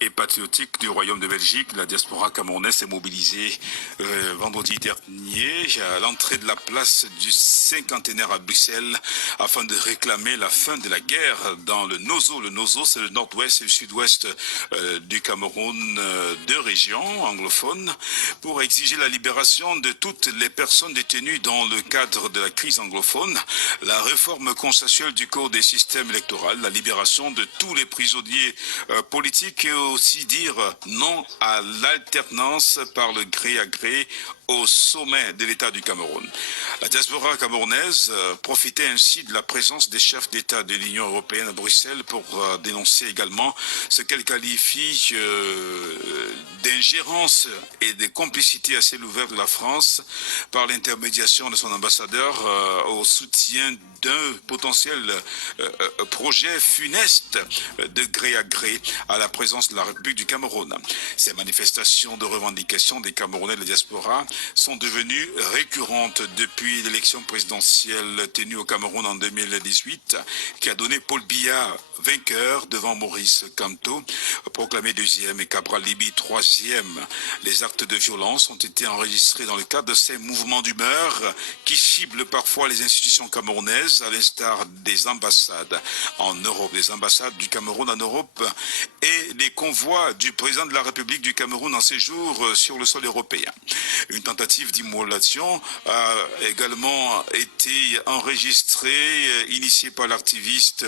et patriotique du Royaume de Belgique, la diaspora camerounaise s'est mobilisée vendredi dernier à l'entrée de la place du cinquantenaire à Bruxelles afin de réclamer la fin de la guerre dans le Nozo. Le Nozo, c'est le nord-ouest et le sud-ouest du Cameroun, deux régions anglophones, pour exiger la libération de toutes les personnes détenues dans le cadre de la crise anglophone, la réforme consensuelle du code des systèmes électoraux, la libération de tous les prisonniers politiques et aussi dire non à l'alternance par le gré à gré au sommet de l'État du Cameroun. La diaspora camerounaise profitait ainsi de la présence des chefs d'État de l'Union européenne à Bruxelles pour dénoncer également ce qu'elle qualifie d'ingérence et de complicité à ciel ouvert de la France par l'intermédiation de son ambassadeur au soutien d'un potentiel projet funeste de gré à la présence de la République du Cameroun. Ces manifestations de revendication des Camerounais de la diaspora sont devenues récurrentes depuis l'élection présidentielle tenue au Cameroun en 2018, qui a donné Paul Biya vainqueur devant Maurice Kamto, proclamé deuxième, et Cabral Libi troisième. Les actes de violence ont été enregistrés dans le cadre de ces mouvements d'humeur qui ciblent parfois les institutions camerounaises, à l'instar des ambassades en Europe, des ambassades du Cameroun en Europe et les convois du président de la République du Cameroun en séjour sur le sol européen. Une tentative d'immolation a également été enregistrée, initiée par l'activiste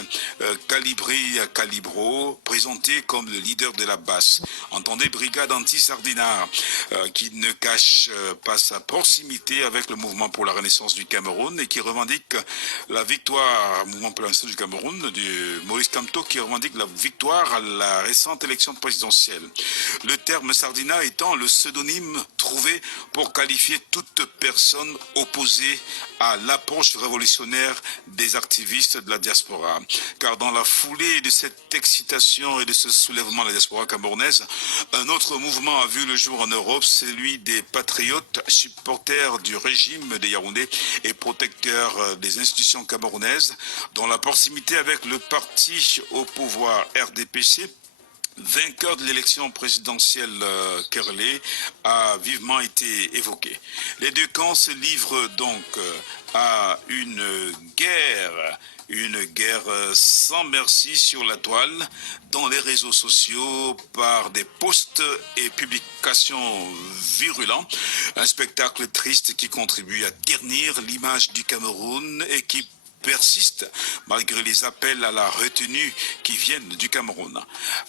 Calibri Calibro, présenté comme le leader de la basse. Entendez Brigade anti-Sardinard, qui ne cache pas sa proximité avec le mouvement pour la renaissance du Cameroun et qui revendique la victoire, mouvement pour la renaissance du Cameroun, du Maurice Kamto, qui revendique la victoire à la récente élection présidentielle. Le terme Sardinat étant le pseudonyme trouvé pour qualifier toute personne opposée à l'approche révolutionnaire des activistes de la diaspora. Car dans la foulée de cette excitation et de ce soulèvement de la diaspora camerounaise, un autre mouvement a vu le jour en Europe, celui des patriotes supporters du régime de Yaoundé et protecteurs des institutions camerounaises, dont la proximité avec le parti au pouvoir RDPC, vainqueur de l'élection présidentielle Kerlé, a vivement été évoqué. Les deux camps se livrent donc à une guerre sans merci sur la toile, dans les réseaux sociaux, par des posts et publications virulents. Un spectacle triste qui contribue à ternir l'image du Cameroun et qui persiste malgré les appels à la retenue qui viennent du Cameroun.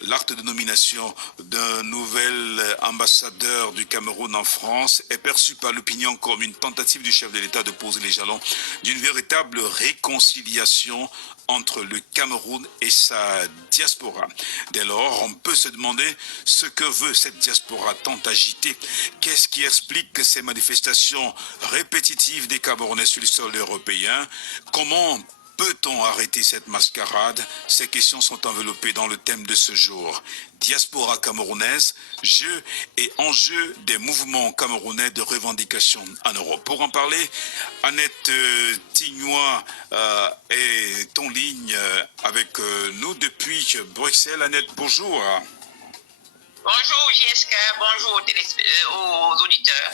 L'acte de nomination d'un nouvel ambassadeur du Cameroun en France est perçu par l'opinion comme une tentative du chef de l'État de poser les jalons d'une véritable réconciliation entre le Cameroun et sa diaspora. Dès lors, on peut se demander ce que veut cette diaspora tant agitée. Qu'est-ce qui explique ces manifestations répétitives des Camerounais sur le sol européen? Comment peut-on arrêter cette mascarade? Ces questions sont enveloppées dans le thème de ce jour. Diaspora camerounaise, jeu et enjeu des mouvements camerounais de revendication en Europe. Pour en parler, Annette Tignois est en ligne avec nous depuis Bruxelles. Annette, bonjour. Bonjour JSK, bonjour aux auditeurs.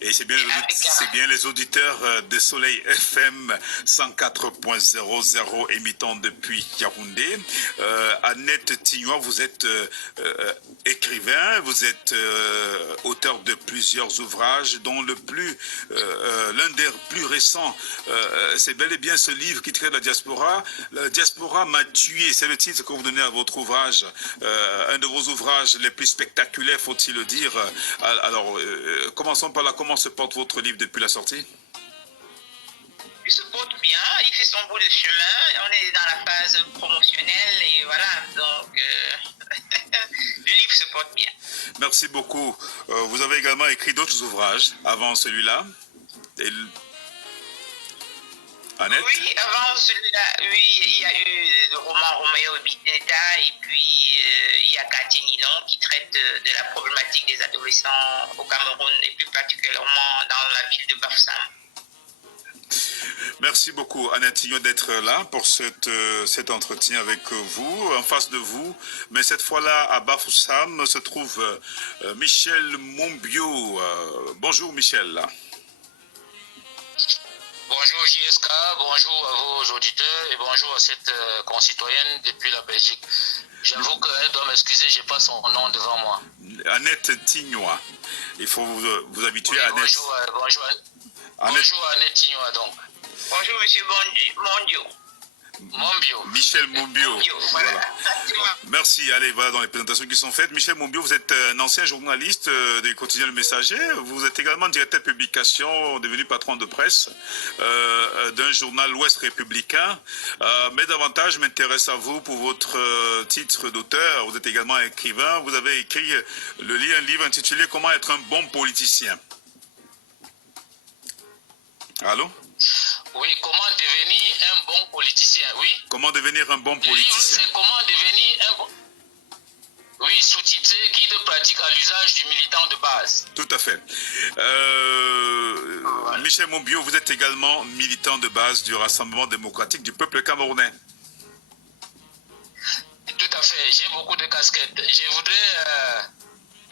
Et c'est bien les auditeurs de Soleil FM 104.00 émettant depuis Yaoundé. Annette Tignois, vous êtes écrivain, vous êtes auteur de plusieurs ouvrages, dont l'un des plus récents, c'est bel et bien ce livre qui traite de la diaspora. La diaspora m'a tué, c'est le titre que vous donnez à votre ouvrage, un de vos ouvrages les plus spectaculaires, faut-il le dire. Alors, commençons par là. Comment se porte votre livre depuis la sortie? Il se porte bien, il fait son bout de chemin. On est dans la phase promotionnelle et voilà, donc le livre se porte bien. Merci beaucoup. Vous avez également écrit d'autres ouvrages avant celui-là. Annette? Oui, avant celui-là, oui, il y a eu le roman Roméo et Binetta et puis il y a Quartier Nilon qui traite de la problématique des adolescents au Cameroun et plus particulièrement dans la ville de Bafoussam. Merci beaucoup, Annette Tignon, d'être là pour cet entretien avec vous, en face de vous. Mais cette fois-là, à Bafoussam, se trouve Michel Monbiot. Bonjour, Michel. Bonjour JSK, bonjour à vos auditeurs et bonjour à cette concitoyenne depuis la Belgique. J'avoue qu'elle doit m'excuser, je n'ai pas son nom devant moi. Annette Tignois. Il faut vous habituer à Annette. Bonjour Annette Tignois donc. Bonjour Monsieur Mondio. Michel Monbiot. Voilà. Merci. Allez, voilà dans les présentations qui sont faites. Michel Monbiot, vous êtes un ancien journaliste du quotidien Le Messager. Vous êtes également directeur de publication, devenu patron de presse d'un journal L'Ouest républicain. Mais davantage, je m'intéresse à vous pour votre titre d'auteur. Vous êtes également écrivain. Vous avez écrit un livre intitulé Comment être un bon politicien. Allô? Oui, comment devenir un bon politicien, oui. Comment devenir un bon politicien. C'est comment devenir un bon... Oui, sous-titré Guide pratique à l'usage du militant de base. Tout à fait. Michel Monbiot, vous êtes également militant de base du Rassemblement démocratique du peuple camerounais. Tout à fait, j'ai beaucoup de casquettes. Je voudrais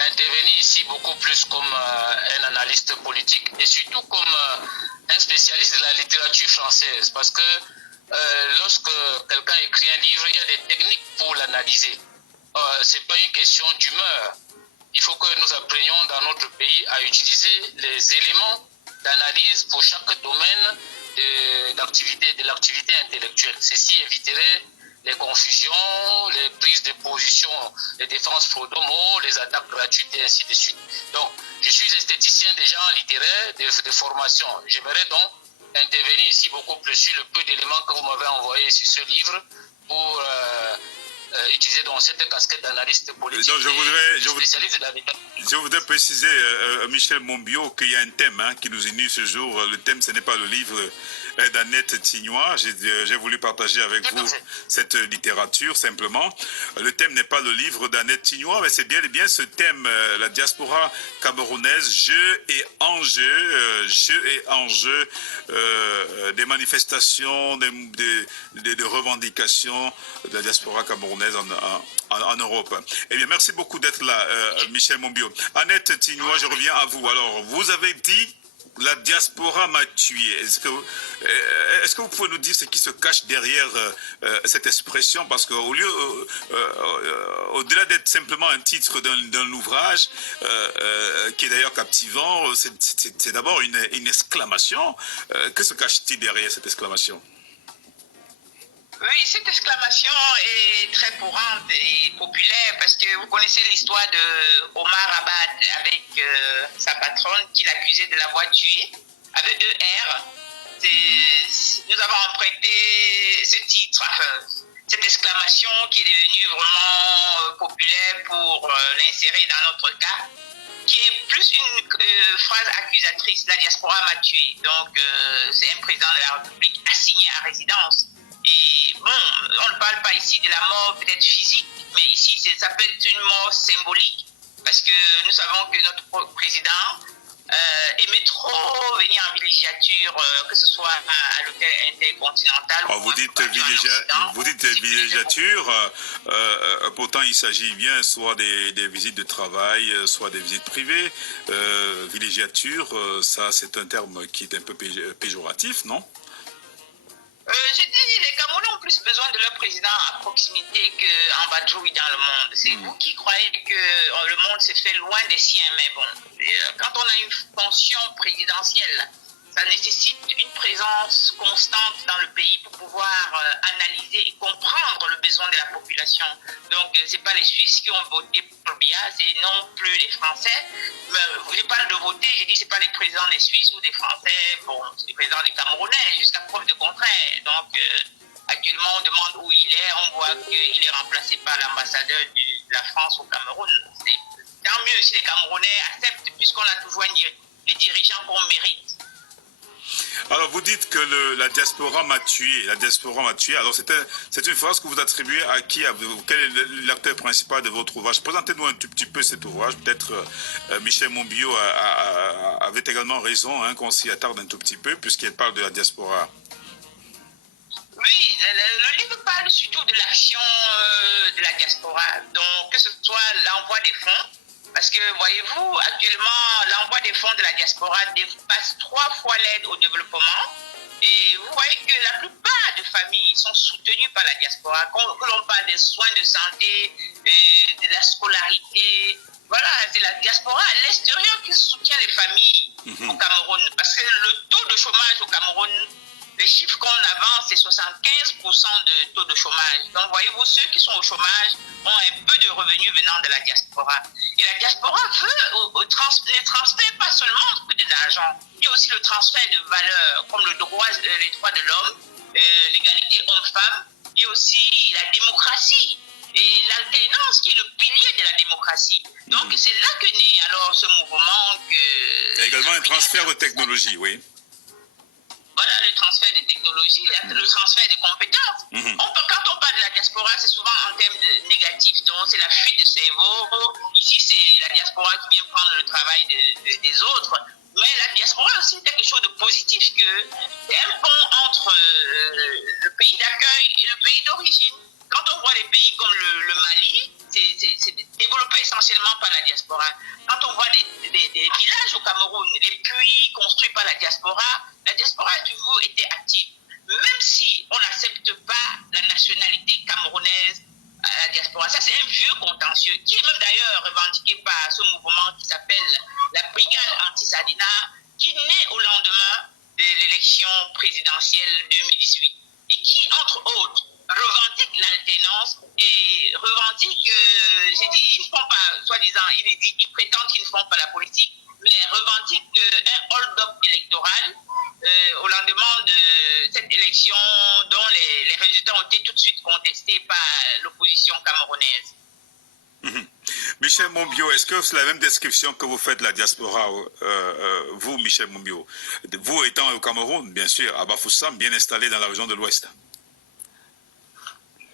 intervenir ici beaucoup plus comme un analyste politique et surtout comme un spécialiste de la littérature française parce que lorsque quelqu'un écrit un livre, il y a des techniques pour l'analyser. Ce n'est pas une question d'humeur. Il faut que nous apprenions dans notre pays à utiliser les éléments d'analyse pour chaque domaine de l'activité intellectuelle. Ceci éviterait les confusions, les prises de position, les défenses pro domo, les attaques gratuites et ainsi de suite. Donc, je suis esthéticien déjà en littéraire de formation. J'aimerais donc intervenir ici beaucoup plus sur le peu d'éléments que vous m'avez envoyés sur ce livre pour utiliser donc cette casquette d'analyste politique. Donc, je voudrais préciser, Michel Monbiot, qu'il y a un thème qui nous unit ce jour. Le thème, ce n'est pas le livre d'Annette Tignois. J'ai voulu partager avec vous cette littérature, simplement. Le thème n'est pas le livre d'Annette Tignois, mais c'est bien et bien ce thème, la diaspora camerounaise, jeu et enjeu, des manifestations, des revendications de la diaspora camerounaise en Europe. Eh bien, merci beaucoup d'être là, Michel Monbiot. Annette Tignois, je reviens à vous. Alors, vous avez dit la diaspora m'a tué. Est-ce que vous pouvez nous dire ce qui se cache derrière cette expression? Parce au-delà d'être simplement un titre d'un ouvrage, qui est d'ailleurs captivant, c'est d'abord une exclamation. Que se cache-t-il derrière cette exclamation? Oui, cette exclamation est très courante et populaire parce que vous connaissez l'histoire de Omar Abad avec sa patronne qui l'accusait de l'avoir tué avec ER. Nous avons emprunté ce titre, cette exclamation qui est devenue vraiment populaire pour l'insérer dans notre cas, qui est plus une phrase accusatrice. La diaspora m'a tué. Donc, c'est un président de la République assigné à résidence. Et bon, on ne parle pas ici de la mort peut-être physique, mais ici ça peut être une mort symbolique parce que nous savons que notre président aimait trop venir en villégiature, que ce soit à l'hôtel intercontinental. Vous dites villégiature, pourtant il s'agit bien soit des visites de travail, soit des visites privées. Villégiature, ça c'est un terme qui est un peu péjoratif, non? J'ai dit, les Camerounais ont plus besoin de leur président à proximité qu'en vadrouille dans le monde. C'est vous qui croyez que le monde s'est fait loin des siens, mais bon, quand on a une fonction présidentielle, ça nécessite une présence constante dans le pays pour pouvoir analyser et comprendre le besoin de la population. Donc, ce n'est pas les Suisses qui ont voté pour Biya, c'est non plus les Français. Je parle de voter, j'ai dit ce n'est pas les présidents des Suisses ou des Français, bon, c'est les présidents des Camerounais, jusqu'à preuve de contraire. Donc, actuellement, on demande où il est, on voit qu'il est remplacé par l'ambassadeur de la France au Cameroun. C'est tant mieux si les Camerounais acceptent, puisqu'on a toujours les dirigeants qu'on mérite. Alors, vous dites que la diaspora m'a tué. La diaspora m'a tué. Alors, c'est une phrase que vous attribuez à qui? Quel est l'acteur principal de votre ouvrage? Présentez-nous un tout petit peu cet ouvrage. Peut-être Michel Monbiot avait également raison qu'on s'y attarde un tout petit peu, puisqu'il parle de la diaspora. Oui, le livre parle surtout de l'action de la diaspora, donc que ce soit l'envoi des fonds, parce que voyez-vous, actuellement, l'envoi des fonds de la diaspora dépasse 3 fois l'aide au développement. Et vous voyez que la plupart des familles sont soutenues par la diaspora. Que l'on parle des soins de santé, de la scolarité, voilà, c'est la diaspora à l'extérieur qui soutient les familles au Cameroun. Parce que le taux de chômage au Cameroun, les chiffres qu'on avance, c'est 75% de taux de chômage. Donc, voyez-vous, ceux qui sont au chômage ont un peu de revenus venant de la diaspora. Et la diaspora veut les transferts, pas seulement que de l'argent. Il y a aussi le transfert de valeurs, comme les droits de l'homme, l'égalité homme-femme, et aussi la démocratie et l'alternance qui est le pilier de la démocratie. Donc, c'est là que naît alors ce mouvement que... Il y a également un transfert de technologie, oui. Voilà, le transfert des technologies, le transfert des compétences. Quand on parle de la diaspora, c'est souvent en termes négatifs. Donc, c'est la fuite de cerveau. Ici, c'est la diaspora qui vient prendre le travail des autres. Mais la diaspora aussi, c'est quelque chose de positif, que c'est un pont entre le pays d'accueil et le pays d'origine. Quand on voit les pays comme le Mali, c'est développé essentiellement par la diaspora. Quand on voit des villages au Cameroun, les puits construits par la diaspora a toujours été active. Même si on n'accepte pas la nationalité camerounaise à la diaspora. Ça, c'est un vieux contentieux qui est même d'ailleurs revendiqué par ce mouvement qui s'appelle la Brigade anti-Sadina, qui naît au lendemain de l'élection présidentielle 2018 et qui, entre autres, revendique l'alternance et revendique, j'ai dit, ils ne font pas, soi-disant, ils prétendent qu'ils ne font pas la politique, mais revendique un hold-up électoral au lendemain de cette élection dont les résultats ont été tout de suite contestés par l'opposition camerounaise. Michel Monbiot, est-ce que c'est la même description que vous faites de la diaspora, vous, Michel Monbiot, vous étant au Cameroun, bien sûr, à Bafoussam, bien installé dans la région de l'Ouest?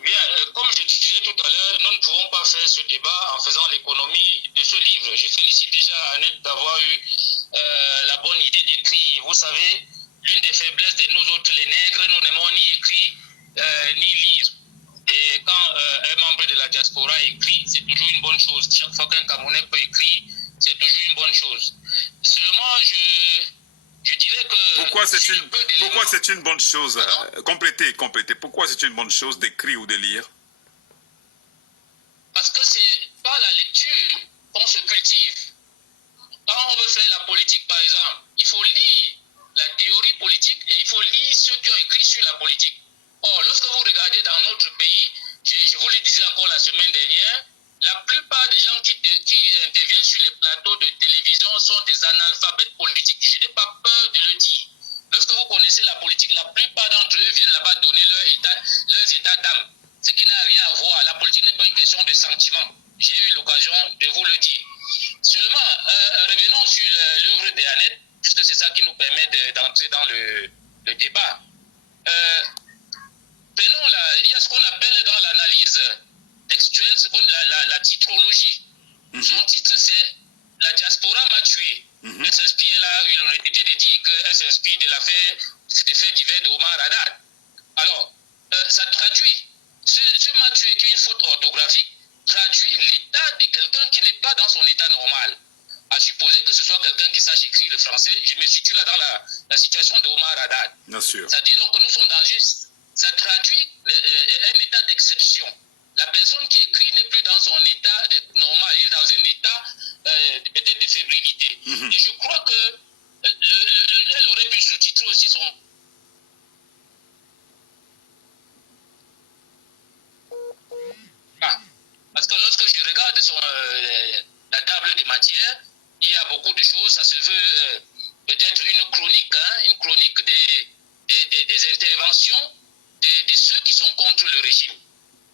Bien, comme je disais tout à l'heure, nous ne pouvons pas faire ce débat en faisant l'économie de ce livre. Je félicite déjà Annette d'avoir eu la bonne idée d'écrire. Vous savez, l'une des faiblesses de nous autres, les nègres, nous n'aimons ni écrire ni lire. Et quand un membre de la diaspora écrit, c'est toujours une bonne chose. Chaque fois qu'un Camerounais peut écrire, c'est toujours une bonne chose. Seulement, je dirais que... Pourquoi c'est une bonne chose? Complétez. Pourquoi c'est une bonne chose d'écrire ou de lire? Parce que c'est par la lecture qu'on se cultive. Quand on veut faire la politique, par exemple, il faut lire la théorie politique et il faut lire ceux qui ont écrit sur la politique. Or, lorsque vous regardez dans notre pays, je vous le disais encore la semaine dernière, la plupart des gens qui interviennent sur les plateaux de télévision sont des analphabètes politiques. Je n'ai pas peur de le dire. Lorsque vous connaissez la politique, la plupart d'entre eux viennent là-bas donner leurs états d'âme. Ce qui n'a rien à voir. La politique n'est pas une question de sentiment. J'ai eu l'occasion de vous le dire. Seulement, revenons sur l'œuvre d'Annette, puisque c'est ça qui nous permet d'entrer dans le débat. Il y a ce qu'on appelle dans l'analyse textuelle, la titrologie. Son titre, c'est La diaspora m'a tué. Elle s'inspire, elle a eu l'honnêteté de dire qu'elle s'inspire des faits divers de Omar Haddad. Alors, ça traduit, ce m'a tué qui est une faute orthographique, traduit l'état de quelqu'un qui n'est pas dans son état normal. À supposer que ce soit quelqu'un qui sache écrire le français, je me situe là dans la situation de Omar Haddad. Bien sûr. Ça dit donc que nous sommes dans ça traduit un état d'exception. La personne qui écrit n'est plus dans son état normal, il est dans un état peut-être de fébrilité. Et je crois que elle aurait pu sous-titrer aussi son... Parce que lorsque je regarde la table des matières, il y a beaucoup de choses, ça se veut peut-être une chronique des interventions de ceux qui sont contre le régime.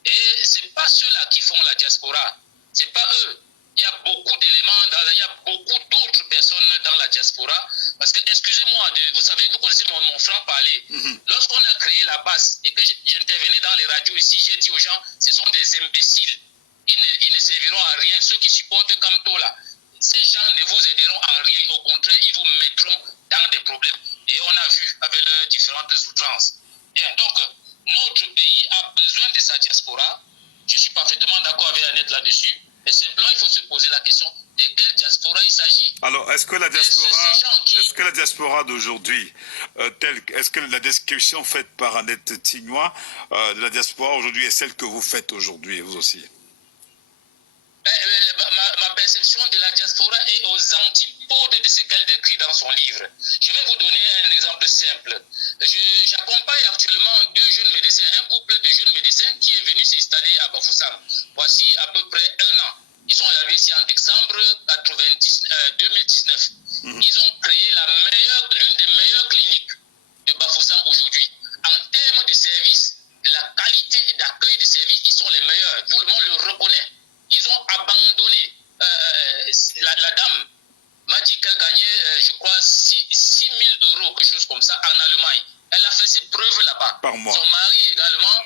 Et ce n'est pas ceux-là qui font la diaspora, ce n'est pas eux. Il y a beaucoup d'éléments, il y a beaucoup d'autres personnes dans la diaspora. Parce que, excusez-moi, vous savez, vous connaissez mon franc-parler. Lorsqu'on a créé la base et que j'intervenais dans les radios ici, j'ai dit aux gens, ce sont des imbéciles. Ils ne serviront à rien. Ceux qui supportent Kamtola, ces gens ne vous aideront en rien. Au contraire, ils vous mettront dans des problèmes. Et on a vu avec leurs différentes outrances. Bien, donc, nous Alors, est-ce que la diaspora d'aujourd'hui, est-ce que la description faite par Annette Tignois de la diaspora aujourd'hui est celle que vous faites aujourd'hui, vous aussi? Ma perception de la diaspora est aux antipodes de ce qu'elle décrit dans son livre. Je vais vous donner un exemple simple. J'accompagne actuellement deux jeunes médecins, un couple de jeunes médecins qui est venu s'installer à Bafoussam. Voici à peu près un an. Ils sont arrivés ici en décembre 2019. Ils ont créé l'une des meilleures cliniques de Bafoussam aujourd'hui. En termes de services, de la qualité et d'accueil des services, ils sont les meilleurs. Tout le monde le reconnaît. Ils ont abandonné. La dame m'a dit qu'elle gagnait, je crois, 6 000 euros, quelque chose comme ça, en Allemagne. Elle a fait ses preuves là-bas. Par mois. Son mari également.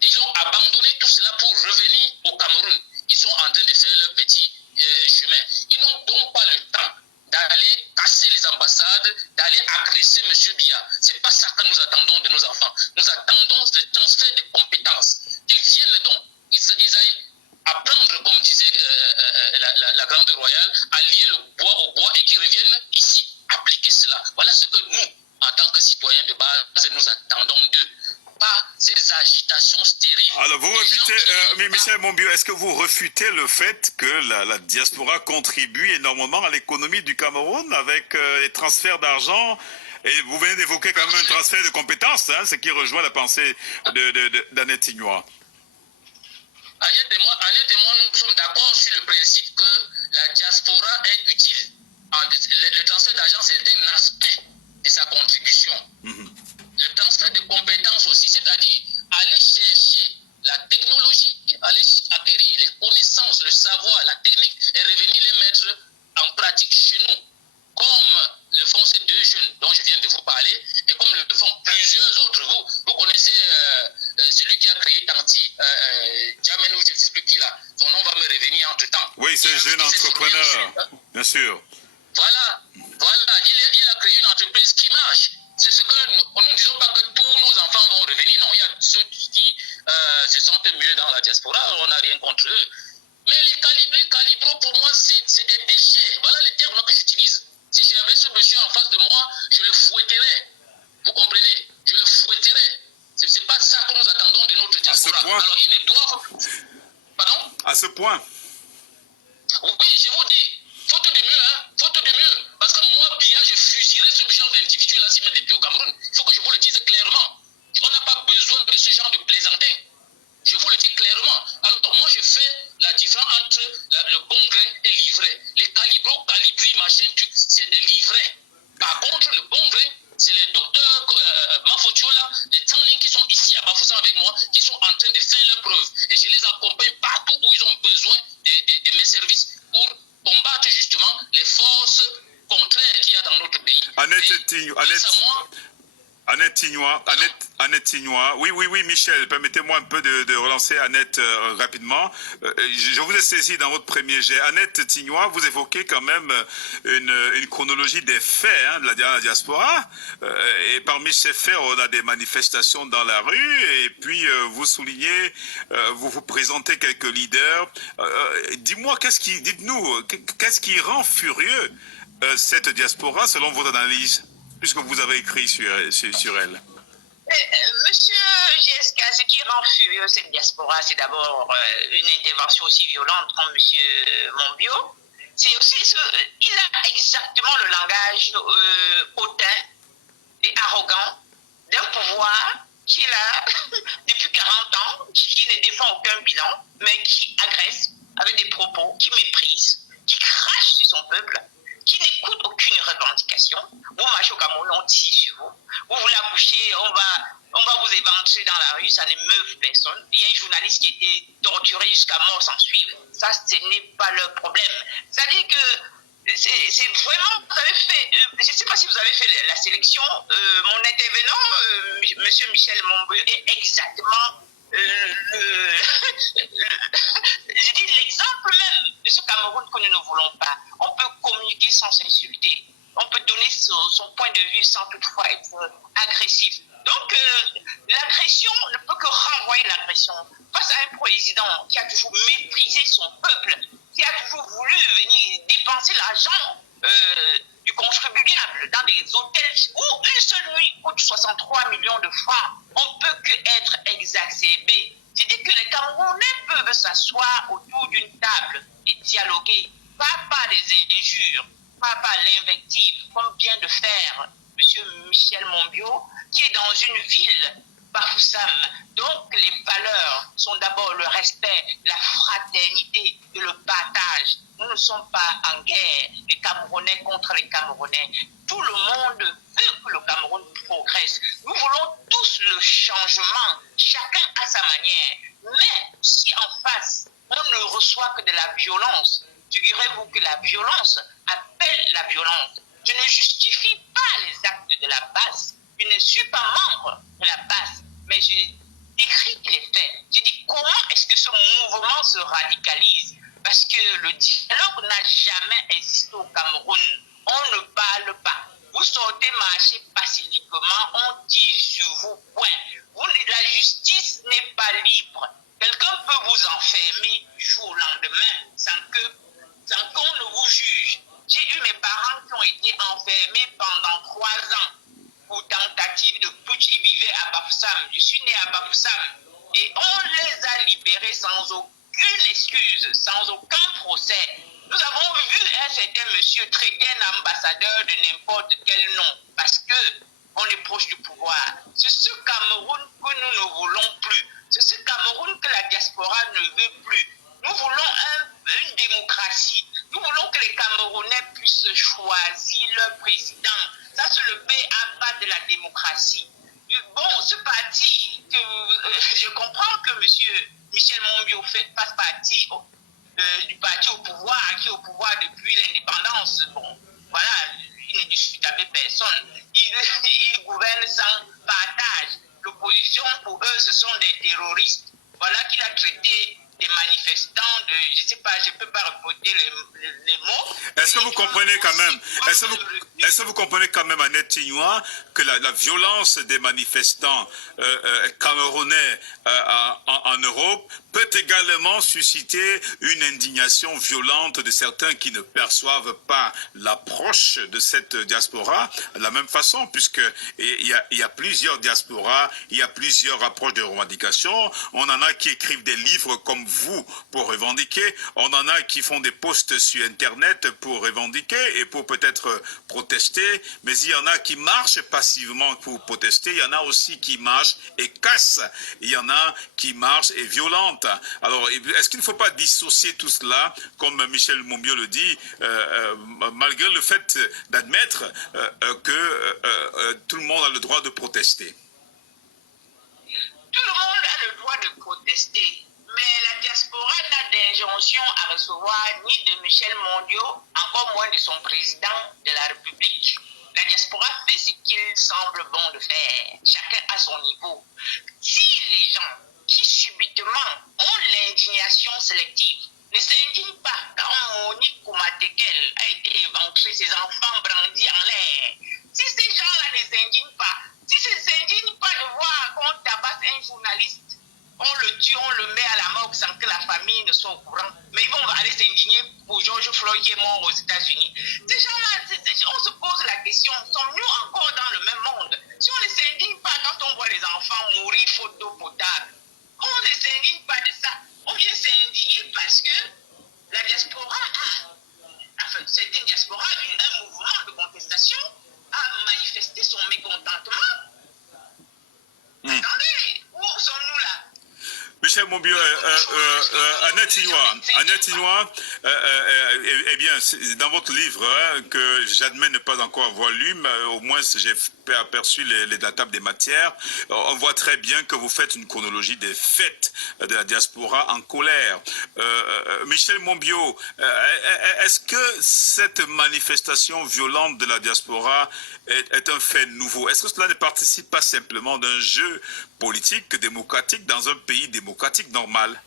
Ils ont abandonné tout cela pour revenir au Cameroun. Ils sont en train de faire leur petit chemin. Ils n'ont donc pas le temps d'aller casser les ambassades, d'aller agresser M. Biya. Ce n'est pas ça que nous attendons de nos enfants. Nous attendons le transfert de compétences. Qu'ils viennent donc, ils aillent apprendre, comme disait la Grande Royale, à lier le bois au bois et qu'ils reviennent ici appliquer cela. Voilà ce que nous, en tant que citoyens de base, nous attendons d'eux. Pas ces agitations stériles. Alors vous refutez, mais Michel Monbiot, est-ce que vous refutez le fait que la diaspora contribue énormément à l'économie du Cameroun avec les transferts d'argent? Et vous venez d'évoquer quand même un transfert de compétences, hein, ce qui rejoint la pensée d'Annette Tignois. Annette et moi, nous sommes d'accord sur le principe que la diaspora est utile. Le transfert d'argent, c'est un aspect de sa contribution. Le transfert de compétences aussi, c'est-à-dire aller chercher la technologie, aller acquérir les connaissances, le savoir, la technique et revenir les mettre en pratique chez nous, comme le font ces deux jeunes dont je viens de vous parler et comme le font plusieurs autres. Vous connaissez celui qui a créé Tanti, Djamenou, je ne sais plus qui là. Son nom va me revenir entre temps. Oui, c'est un jeune entrepreneur, bien sûr. Voilà. Il a créé une entreprise qui marche. C'est ce que nous ne disons pas que tous nos enfants vont revenir. Non, il y a ceux qui se sentent mieux dans la diaspora, on n'a rien contre eux. Mais les calibros, pour moi, c'est des déchets. Voilà les termes que j'utilise. Si j'avais ce monsieur en face de moi, je le fouetterais. Vous comprenez? Je le fouetterais. C'est pas ça que nous attendons de notre diaspora. À ce point. Alors, ils ne doivent... Pardon? À ce point. Oui, je vous dis. Faute de mieux, hein? Faute de mieux. Parce que moi, Biya, je fusillerai ce genre d'individu-là s'il met des pieds au Cameroun. Il faut que je vous le dise clairement. On n'a pas besoin de ce genre de plaisantin. Je vous le dis clairement. Alors, moi, je fais la différence entre le bon grain et l'ivraie. Les calibros, calibris, machin, c'est des livrets. Par contre, le bon grain, c'est les docteurs Mafotiola, les Tanling qui sont ici à Bafoussam avec moi, qui sont en train de faire leurs preuves. Et je les accompagne partout où ils ont besoin de mes services pour combattre justement les forces contraires qu'il y a dans notre pays. Annette Tignois. Oui, Michel, permettez-moi un peu de relancer Annette rapidement. Je vous ai saisi dans votre premier jet. Annette Tignois, vous évoquez quand même une chronologie des faits, hein, de la diaspora. Et parmi ces faits, on a des manifestations dans la rue. Et puis, vous soulignez, vous présentez quelques leaders. Dites-nous, qu'est-ce qui rend furieux cette diaspora selon votre analyse, puisque vous avez écrit sur elle? Monsieur GSK, ce qui rend furieux cette diaspora, c'est d'abord une intervention aussi violente comme monsieur Monbiot. C'est aussi il a exactement le langage hautain et arrogant d'un pouvoir qui est là depuis 40 ans, qui ne défend aucun bilan, mais qui agresse avec des propos, qui méprise, qui crache sur son peuple, qui n'écoute aucune revendication. Vous marchez au Cameroun, on tire sur vous. Vous voulez accoucher, on va vous éventrer dans la rue, ça ne meut personne. Il y a un journaliste qui a été torturé jusqu'à mort sans suivre. Ça, ce n'est pas leur problème. C'est-à-dire que c'est vraiment, vous avez fait, je ne sais pas si vous avez fait la sélection, mon intervenant, monsieur Michel Monbiot, est exactement je dis l'exemple même de ce Cameroun que nous ne voulons pas. On peut communiquer sans s'insulter. On peut donner son point de vue sans toutefois être agressif. Donc, l'agression ne peut que renvoyer l'agression. Face à un président qui a toujours méprisé son peuple, qui a toujours voulu venir dépenser l'argent du contribuable dans des hôtels où une seule nuit coûte 63 millions de francs, on ne peut que être exacerbé. C'est-à-dire que les Camerounais peuvent s'asseoir autour d'une table et dialoguer, pas par les injures, pas par l'invective, comme vient de faire M. Michel Monbiot, qui est dans une ville, Bafoussam. Donc les valeurs sont d'abord le respect, la fraternité et le partage. Nous ne sommes pas en guerre, les Camerounais contre les Camerounais. Tout le monde veut que le Cameroun progresse. Nous voulons tous le changement, chacun à sa manière. Mais si en face, on ne reçoit que de la violence, figurez-vous que la violence appelle la violence. Je ne justifie pas les actes de la base. Je ne suis pas membre de la base, mais je décris les faits. Je dis comment est-ce que ce mouvement se radicalise? Parce que le dialogue n'a jamais existé au Cameroun. On ne parle pas. Vous sortez marcher pacifiquement, on tire sur vous, point. La justice n'est pas libre. Quelqu'un peut vous enfermer du jour au lendemain sans qu'on ne vous juge. J'ai eu mes parents qui ont été enfermés pendant 3 ans pour tentative de putsch. Ils vivaient à Bafoussam. Je suis né à Bafoussam. Et on les a libérés sans aucune excuse, sans aucun procès. Nous avons vu un certain monsieur traiter un ambassadeur de n'importe quel nom parce que on est proche du pouvoir. C'est ce Cameroun que nous ne voulons plus. C'est ce Cameroun que la diaspora ne veut plus. Nous voulons une démocratie. Nous voulons que les Camerounais puissent choisir leur président. Ça, c'est le B.A.B.A. de la démocratie. Bon, ce parti, je comprends que M. Michel Monbiot fasse partie du parti au pouvoir, qui est au pouvoir depuis l'indépendance. Bon, voilà, il ne discute avec personne. Il gouverne sans partage. L'opposition, pour eux, ce sont des terroristes. Voilà qu'il a traité des manifestants de, je ne sais pas, je ne peux pas reporter les mots. Est-ce que vous comprenez quand même, est-ce que vous comprenez quand même, Annette Tignois, que la violence des manifestants camerounais en Europe peut également susciter une indignation violente de certains qui ne perçoivent pas l'approche de cette diaspora de la même façon, puisqu'il y a plusieurs diasporas, il y a plusieurs approches de revendication. On en a qui écrivent des livres comme vous pour revendiquer, on en a qui font des posts sur Internet pour revendiquer et pour peut-être protester, mais il y en a qui marchent passivement pour protester, il y en a aussi qui marchent et cassent, il y en a qui marchent et violentent. Alors, est-ce qu'il ne faut pas dissocier tout cela, comme Michel Monbiot le dit, malgré le fait d'admettre que tout le monde a le droit de protester? Tout le monde a le droit de protester, mais la diaspora n'a d'injonction à recevoir ni de Michel Monbiot, encore moins de son président de la République. La diaspora fait ce qu'il semble bon de faire, chacun à son niveau. Si les gens qui subitement ont l'indignation sélective ne s'indignent pas quand Monique Koumatekel a été éventré, ses enfants brandis en l'air, si ces gens-là ne s'indignent pas, si ne s'indignent pas de voir qu'on tabasse un journaliste, on le tue, on le met à la morgue sans que la famille ne soit au courant, mais ils vont aller s'indigner pour George Floyd qui est mort aux États-Unis. Ces gens-là, on se pose la question, sommes-nous encore dans le même monde? Si on ne s'indigne pas quand on voit les enfants mourir faute d'eau potable, on ne s'indigne pas de ça. On vient s'indigner parce que la diaspora certaines diaspora a eu un mouvement de contestation, a manifesté son mécontentement. Attendez, où sommes-nous là? Michel Monbiot, Annette Tignois, eh bien, dans votre livre, que j'admets ne pas encore avoir lu, mais au moins j'ai aperçu les datables des matières, on voit très bien que vous faites une chronologie des faits de la diaspora en colère. Michel Monbiot, est-ce que cette manifestation violente de la diaspora est un fait nouveau? Est-ce que cela ne participe pas simplement d'un jeu politique démocratique dans un pays démocratique normal?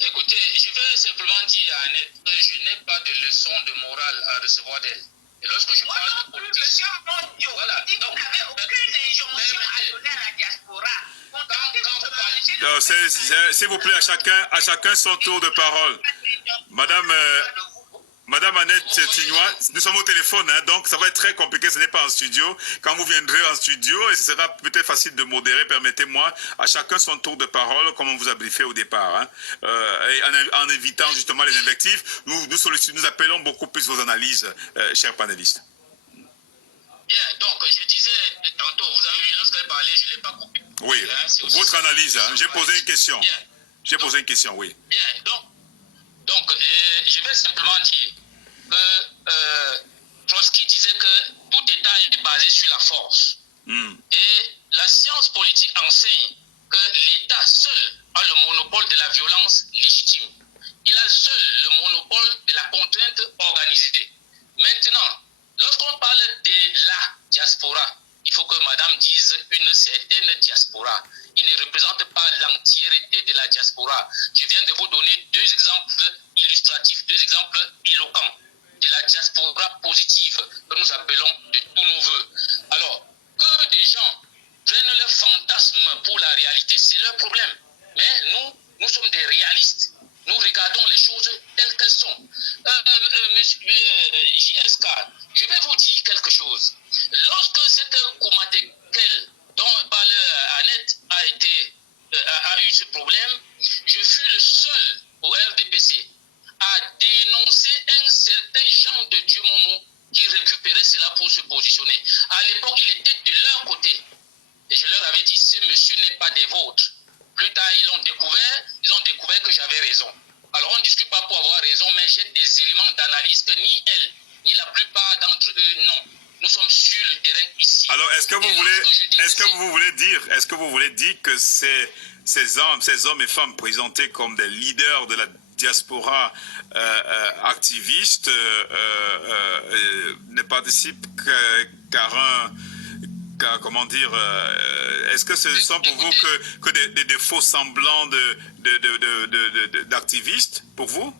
Écoutez, je vais simplement dire à Annette que je n'ai pas de leçon de morale à recevoir d'elle. Et lorsque je parle de politique, voilà. Donc, vous n'avez aucune injonction à donner à la diaspora. S'il vous plaît, à chacun son tour de parole. Madame Annette Tignois, nous sommes au téléphone, hein, donc ça va être très compliqué, ce n'est pas en studio. Quand vous viendrez en studio, et ce sera peut-être facile de modérer, permettez-moi, à chacun son tour de parole, comme on vous a briefé au départ. Hein, et en évitant justement les invectives, nous appelons beaucoup plus vos analyses, chers panélistes. Bien, donc je disais tantôt, vous avez vu, lorsqu'elle parlait, je ne l'ai pas coupé. Oui, votre analyse, hein, j'ai posé une question. Bien. J'ai posé une question, oui. Bien, donc je vais simplement dire que Trotsky disait que tout État est basé sur la force. Et la science politique enseigne que l'État seul a le monopole de la violence légitime. Il a seul le monopole de la contrainte organisée. Maintenant, lorsqu'on parle de la diaspora, il faut que madame dise une certaine diaspora. Il ne représente pas l'entièreté de la diaspora. Je viens de vous donner deux exemples illustratifs, deux exemples éloquents de la diaspora positive que nous appelons de tous nos voeux. Alors, que des gens prennent le fantasme pour la réalité, c'est leur problème. Mais nous sommes des réalistes. Nous regardons les choses telles qu'elles sont. JSK, je vais vous dire quelque chose. Lorsque cette Koumatekel dont parle Annette a eu ce problème, je fus le seul au RDPC à dénoncer un certain Jean de Dieu Momo qui récupérait cela pour se positionner. À l'époque, il était de leur côté. Et je leur avais dit, ce monsieur n'est pas des vôtres. Plus tard, ils ont découvert que j'avais raison. Alors, on ne discute pas pour avoir raison, mais j'ai des éléments d'analyse que ni elle, ni la plupart d'entre eux n'ont. Nous sommes sur le terrain ici. Alors, est-ce que vous voulez dire que ces hommes et femmes présentés comme des leaders de la diaspora activiste ne participent comment dire, est-ce que ce sont pour vous que des faux semblants d'activistes, pour vous?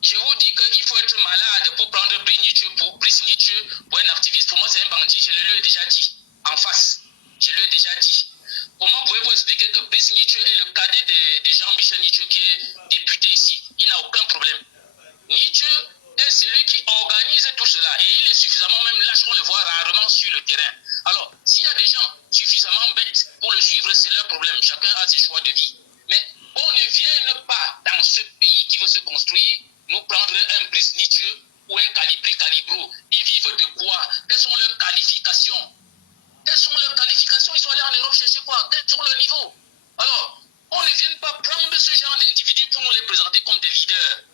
Je vous dis qu'il faut être malade pour prendre Brice Nietzsche pour un activiste. Pour moi, c'est un bandit. Je le lui ai déjà dit en face. Je lui ai déjà dit. Comment pouvez-vous expliquer que Brice Nietzsche est le cadet de Jean-Michel Nietzsche qui est député ici? Il n'a aucun problème. Nietzsche est celui qui organise tout cela. Et il est suffisamment même lâche, on le voit rarement sur le terrain. Alors, s'il y a des gens suffisamment bêtes pour le suivre, c'est leur problème. Chacun a ses choix de vie. Mais on ne vienne pas dans ce pays qui veut se construire nous prendre un Brice Nietzsche ou un Calibro. Ils vivent de quoi? Quelles sont leurs qualifications? Ils sont allés en Europe chercher quoi? Quels sont leurs niveaux? Alors, on ne vient pas prendre ce genre d'individus pour nous les présenter comme des leaders.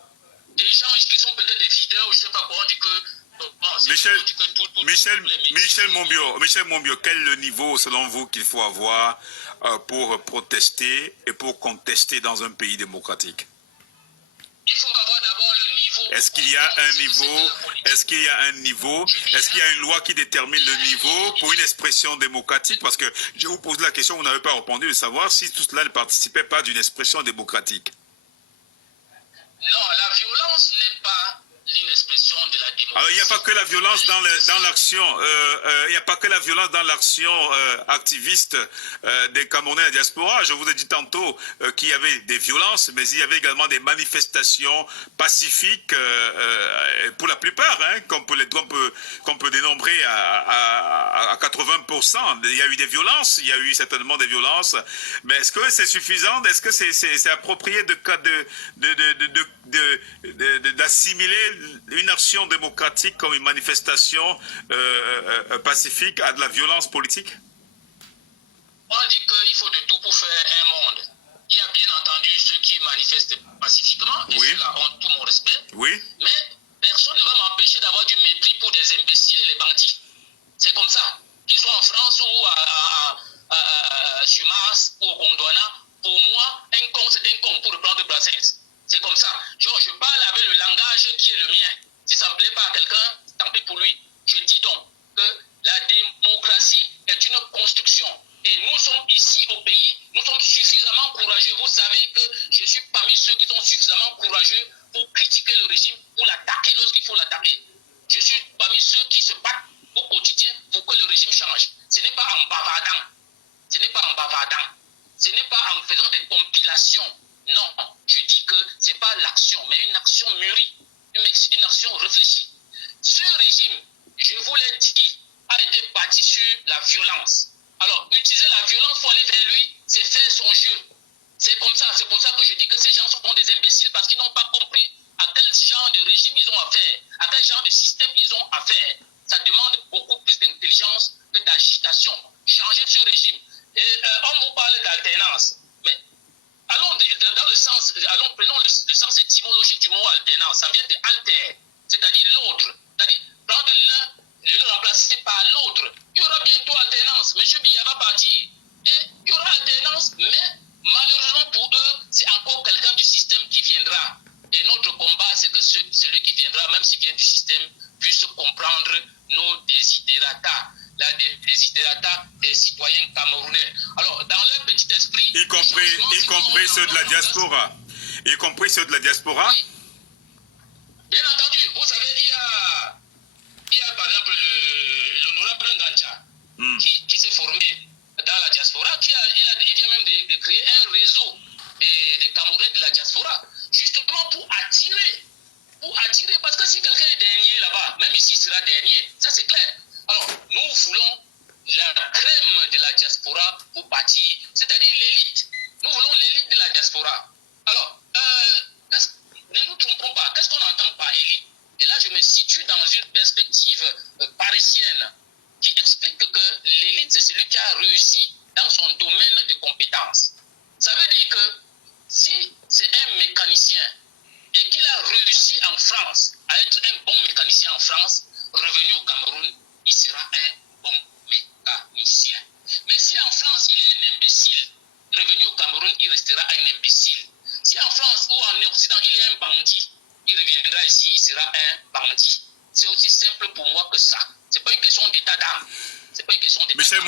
Des gens qui sont peut-être des leaders, ou je ne sais pas quoi, on dit que... Michel Monbiot, quel est le niveau selon vous qu'il faut avoir pour protester et pour contester dans un pays démocratique? Il faut avoir d'abord le niveau. Est-ce qu'il y a un niveau? Est-ce qu'il y a un niveau? Est-ce qu'il y a une loi qui détermine le niveau pour une expression démocratique? Parce que je vous pose la question, vous n'avez pas répondu, de savoir si tout cela ne participait pas d'une expression démocratique. Non, la violence n'est pas une expression de la démocratie. Alors, il n'y a pas que la violence dans l'action. Il n'y a pas que la violence dans l'action activiste des Camerounais à la diaspora. Je vous ai dit tantôt qu'il y avait des violences, mais il y avait également des manifestations pacifiques pour la plupart, hein, qu'on peut dénombrer à 80%. Il y a eu des violences, il y a eu certainement des violences. Mais est-ce que c'est suffisant? Est-ce que c'est approprié d'assimiler une action démocratique comme une manifestation pacifique à de la violence politique? On dit qu'il faut de tout pour faire un monde. Il y a bien entendu ceux qui manifestent pacifiquement, et ceux-là ont tout mon respect. Oui. Mais personne ne va m'empêcher d'avoir du mépris pour des imbéciles et les bandits. C'est comme ça. Qu'ils soient en France ou sur Mars ou au Gondwana, pour moi, un con, c'est un con, pour reprendre Brassens. C'est comme ça. Genre, je parle avec le langage qui est le mien. Si ça ne plaît pas à quelqu'un, tant pis pour lui. Je dis donc que la démocratie est une construction. Et nous sommes ici au pays, nous sommes suffisamment courageux. Vous savez que je suis parmi ceux qui sont suffisamment courageux pour critiquer le régime, pour l'attaquer lorsqu'il faut l'attaquer. Je suis parmi ceux qui se battent au quotidien pour que le régime change. Ce n'est pas en bavardant. Ce n'est pas en bavardant. Ce n'est pas en faisant des compilations. Non, je dis que ce n'est pas l'action, mais une action mûrie. une action réfléchie. Ce régime, je vous l'ai dit, a été bâti sur la violence. Alors, utiliser la violence pour aller vers lui, c'est faire son jeu. C'est pour ça que je dis que ces gens sont des imbéciles parce qu'ils n'ont pas compris à quel genre de régime ils ont affaire, à quel genre de système ils ont affaire. Ça demande beaucoup plus d'intelligence que d'agitation. Changer ce régime. Et on vous parle d'alternance, mais prenons le sens étymologique du mot alternance. Ça vient de alter, c'est-à-dire l'autre. C'est-à-dire prendre l'un et le remplacer par l'autre. Il y aura bientôt alternance. M. Biya va partir. Et il y aura alternance, mais malheureusement pour eux, c'est encore quelqu'un du système qui viendra. Et notre combat, c'est que celui qui viendra, même s'il vient du système, puisse comprendre nos désidérata, la désidérata des citoyens camerounais. Alors, dans leur petit esprit... Y compris ceux de la diaspora. Y compris ceux de la diaspora. Oui. Bien entendu, vous savez, il y a par exemple l'honorable Ngancha qui s'est formé dans la diaspora, il vient même de créer un réseau des Camerounais de la diaspora, justement pour attirer, parce que si quelqu'un est dernier là-bas, même ici il sera dernier, ça c'est clair. Alors, nous voulons la crème de la diaspora pour bâtir, c'est-à-dire l'élite. Nous voulons l'élite de la diaspora. Alors, ne nous trompons pas, qu'est-ce qu'on entend par élite? Et là, je me situe dans une perspective parisienne qui explique que l'élite, c'est celui qui a réussi dans son domaine de compétences. Ça veut dire que si c'est un mécanicien et qu'il a réussi en France à être un bon mécanicien en France, revenu au Cameroun, il sera un bon mécanicien. Mais si en France, il est un imbécile, revenu au Cameroun, il restera un imbécile. Si en France ou en Occident, il est un bandit, il reviendra ici, il sera un bandit. C'est aussi simple pour moi que ça. Ce n'est pas une question d'état d'âme. C'est pas une question d'état d'âme. Michel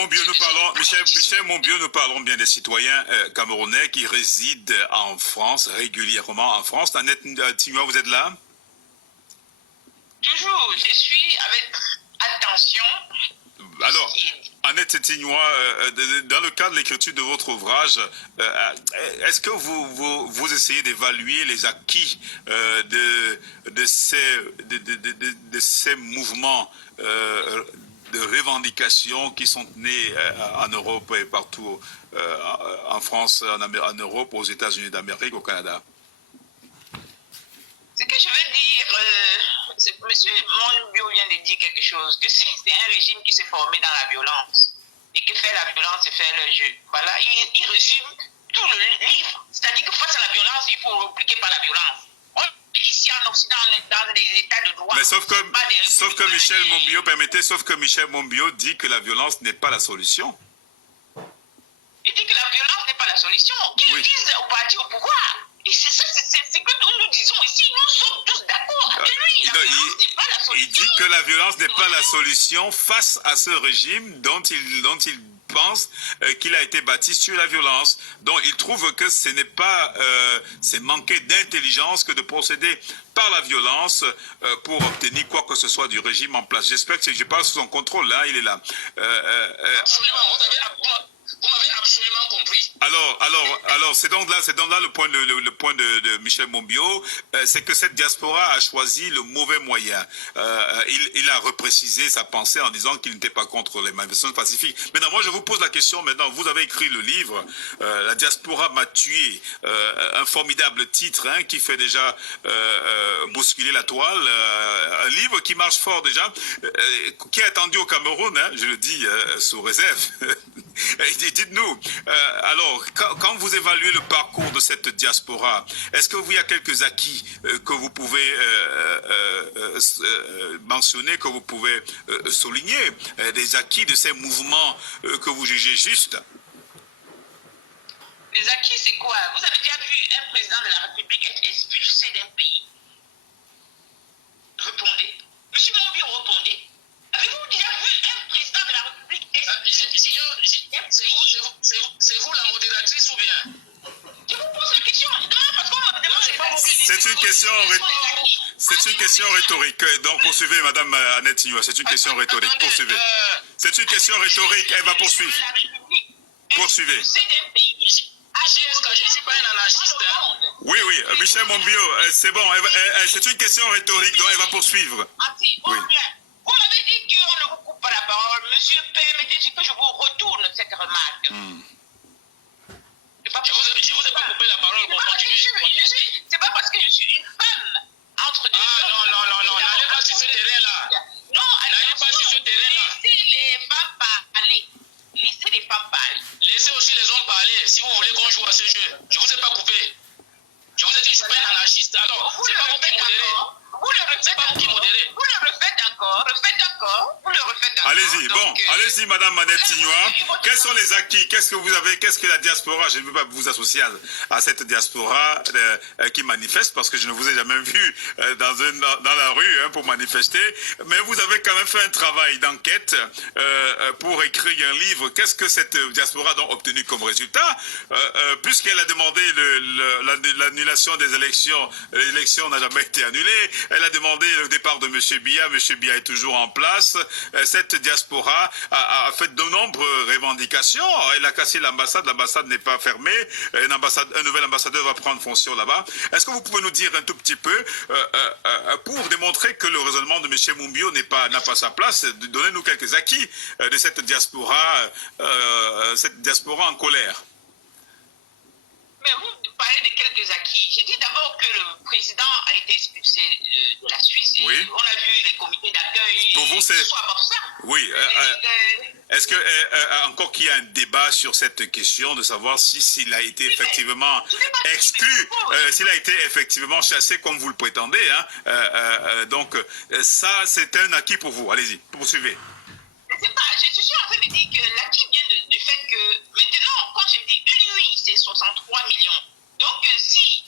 Monbiot, nous parlons bien des citoyens camerounais qui résident en France, régulièrement en France. Annette Tignois, vous êtes là? Toujours, je suis avec attention. Alors, Annette Tignois, dans le cadre de l'écriture de votre ouvrage, est-ce que vous essayez d'évaluer les acquis de ces mouvements de revendications qui sont nés en Europe et partout, en France, en Europe, aux États-Unis d'Amérique, au Canada? Ce que je veux dire, monsieur Monbiot vient de dire quelque chose, que c'est un régime qui s'est formé dans la violence. Et que faire la violence, c'est faire le jeu. Voilà, il résume tout le livre. C'est-à-dire que face à la violence, il faut répliquer par la violence. On est ici en Occident, dans des états de droit. Mais sauf que Michel Monbiot, permettez, sauf que Michel Monbiot dit que la violence n'est pas la solution. Il dit que la violence n'est pas la solution. Qu'il le dise au parti au pouvoir. Et c'est ça, c'est que nous disons ici, nous sommes tous d'accord avec lui. La violence n'est pas la solution. Il dit que la violence n'est pas la solution face à ce régime dont il pense qu'il a été bâti sur la violence. Donc il trouve que ce n'est pas, c'est manquer d'intelligence que de procéder par la violence pour obtenir quoi que ce soit du régime en place. J'espère que je parle sous son contrôle, là, il est là. Absolument, vous m'avez absolument compris. Alors, c'est donc là le point de Michel Monbiot, c'est que cette diaspora a choisi le mauvais moyen. Il a reprécisé sa pensée en disant qu'il n'était pas contre les manifestations pacifiques. Maintenant, moi, je vous pose la question. Maintenant, vous avez écrit le livre La diaspora m'a tué, un formidable titre qui fait déjà bousculer la toile, un livre qui marche fort déjà, qui est attendu au Cameroun, je le dis sous réserve. Dites-nous, alors, quand vous évaluez le parcours de cette diaspora, est-ce qu'il y a quelques acquis que vous pouvez mentionner, que vous pouvez souligner, des acquis de ces mouvements que vous jugez justes? Les acquis, c'est quoi? Vous avez déjà vu un président de la République être expulsé d'un pays? Répondez. Monsieur Monbiot, répondez. Avez-vous déjà vu un président de la République expulsé? C'est vous la modératrice ou bien? Je vous pose la question. Non, parce qu'on me demande. C'est une question rhétorique. Donc poursuivez, Madame Annette Tignois. C'est une question rhétorique. Poursuivez. C'est une question rhétorique. Elle va poursuivre. Poursuivez. Je ne suis pas un anarchiste. Oui, oui, Michel Mombio, c'est bon, c'est une question rhétorique, donc elle va poursuivre. Oui. Vous m'avez dit qu'on ne vous coupe pas la parole. Monsieur, permettez que je vous retourne cette remarque. Je vous ai pas coupé la parole pour continuer. C'est pas parce que je suis une femme entre deux hommes. Non, n'allez pas sur ce terrain-là. Non, n'allez pas sur ce terrain-là. Laissez les femmes parler. Laissez les femmes parler. Laissez aussi les hommes parler si vous voulez qu'on joue à ce jeu. Je vous ai pas coupé. Je vous ai dit, je suis pas un anarchiste. Alors, c'est pas vous qui modérez. C'est pas vous qui modérez. Vous le refaites encore. Vous le refaites encore. Allez-y, bon, allez-y, Madame Manette Signois. Quels sont les acquis? Qu'est-ce que vous avez? Qu'est-ce que la diaspora? Je ne veux pas vous associer à cette diaspora qui manifeste, parce que je ne vous ai jamais vu dans la rue pour manifester. Mais vous avez quand même fait un travail d'enquête pour écrire un livre. Qu'est-ce que cette diaspora a obtenu comme résultat? Puisqu'elle a demandé l'annulation des élections, l'élection n'a jamais été annulée. Elle a demandé le départ de M. Biya. M. Biya est toujours en place. Cette diaspora a fait de nombreuses revendications. Elle a cassé l'ambassade. L'ambassade n'est pas fermée. Un nouvel ambassadeur va prendre fonction là-bas. Est-ce que vous pouvez nous dire un tout petit peu, pour démontrer que le raisonnement de M. Mombio n'a pas sa place, donnez-nous quelques acquis de cette diaspora en colère? Mais vous parlez de quelques acquis. J'ai dit d'abord que le président a été expulsé de la Suisse. Oui. On a vu les comités d'accueil. Pour vous, c'est... Soit pour ça. Oui. Est-ce que encore qu'il y a un débat sur cette question de savoir s'il a été effectivement exclu, s'il a été effectivement chassé comme vous le prétendez, donc ça c'est un acquis pour vous. Allez-y, poursuivez. Je suis en train de dire que l'acquis vient du fait que maintenant, quand je dis une nuit, c'est 63 millions. Donc si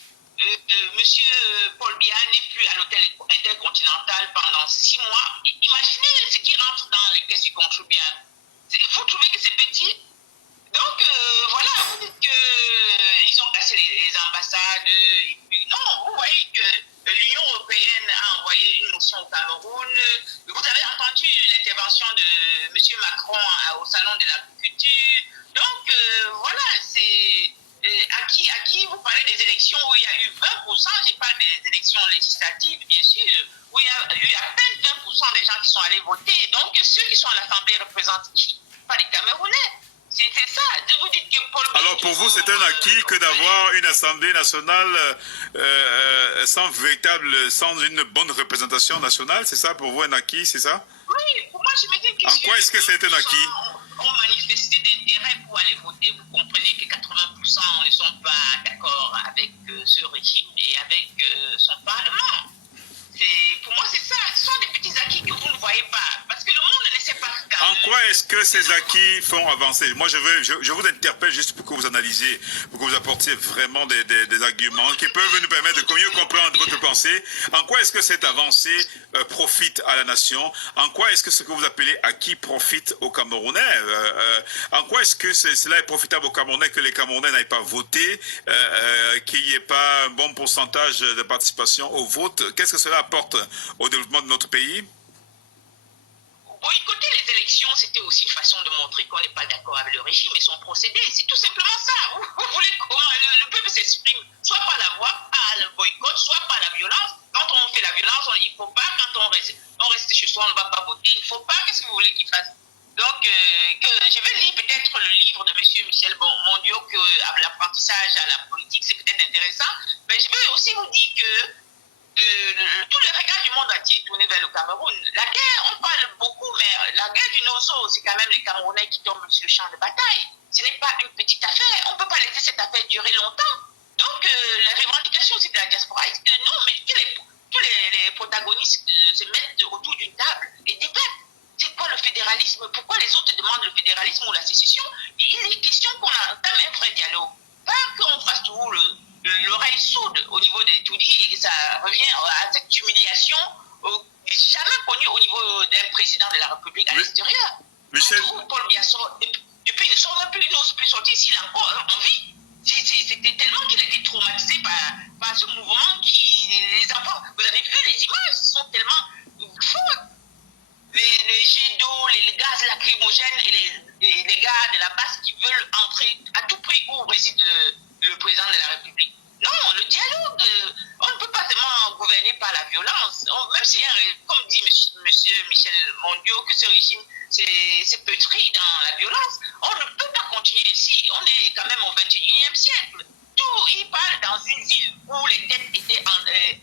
monsieur Paul Biya n'est plus à l'hôtel intercontinental pendant 6 mois, imaginez ce qui rentre dans les caisses du contribuable. Vous trouvez que c'est petit? Donc voilà, vous dites qu'ils ont cassé les ambassades. Et puis, non, vous voyez que l'Union européenne a envoyé une motion au Cameroun. Vous avez entendu l'intervention de M. Macron au Salon de l'agriculture. Donc voilà, c'est à qui vous parlez des élections où il y a eu 20%, je parle des élections législatives, bien sûr, où il y a eu à peine 20% des gens qui sont allés voter. Donc ceux qui sont à l'Assemblée représentent qui? Pas les Camerounais. C'est ça. Vous dites que Paul... Alors pour vous, c'est un acquis que d'avoir une Assemblée nationale sans une bonne représentation nationale. C'est ça pour vous un acquis, c'est ça? Oui, pour moi je me dis que... En quoi est-ce que c'est un acquis? Ont manifesté d'intérêt pour aller voter. Vous comprenez que 80% ne sont pas d'accord avec ce régime et avec son parlement. Pour moi, c'est ça. Ce sont des petits acquis que vous ne voyez pas. Parce que le monde ne sait pas. En quoi est-ce que ces acquis font avancer? Moi, je vous interpelle juste pour que vous analysiez, pour que vous apportiez vraiment des arguments qui peuvent nous permettre de mieux comprendre votre pensée. En quoi est-ce que cette avancée profite à la nation? En quoi est-ce que ce que vous appelez acquis profite aux Camerounais? En quoi est-ce que cela est profitable aux Camerounais que les Camerounais n'aillent pas voter, qu'il n'y ait pas un bon pourcentage de participation au vote? Qu'est-ce que cela apporte au développement de notre pays? Boycotter les élections, c'était aussi une façon de montrer qu'on n'est pas d'accord avec le régime et son procédé. C'est tout simplement ça. Vous voulez comment le peuple s'exprime, soit par la voix, par le boycott, soit par la violence. Quand on fait la violence, il ne faut pas. Quand on reste chez soi, on ne va pas voter. Il ne faut pas. Qu'est-ce que vous voulez qu'il fasse? Donc, je vais lire peut-être le livre de M. Michel Mondio, que l'apprentissage à la politique, c'est peut-être intéressant. Mais je veux aussi vous dire que tout le regard du monde entier est tourné vers le Cameroun. La guerre, on parle beaucoup, mais la guerre du Nozo, c'est quand même les Camerounais qui tombent sur le champ de bataille. Ce n'est pas une petite affaire. On ne peut pas laisser cette affaire durer longtemps. Donc, la revendication aussi de la diaspora, c'est que non, mais tous les protagonistes se mettent autour d'une table et débattent. C'est quoi le fédéralisme? Pourquoi les autres demandent le fédéralisme ou la sécession? Il est question qu'on entame un vrai dialogue. Pas qu'on fasse toujours l'oreille sourde au niveau des Toudis et que ça revient à cette humiliation jamais connue au niveau d'un président de la République à l'extérieur. Michel... Paul Biya sort, depuis il ne sort même plus, il n'ose plus sortir s'il a encore en vie. C'était tellement qu'il a été traumatisé par ce mouvement qui... Les enfants, vous avez vu les images, sont tellement fous. Les jets d'eau, les gaz lacrymogènes et les gars de la base qui veulent entrer à tout prix où réside le président de la République. Non, le dialogue. violence. Même si, comme dit monsieur Michel Mondiot, que ce régime s'est pétri dans la violence, on ne peut pas continuer ainsi. On est quand même au 21e siècle. Tout, il parle dans une ville où les têtes étaient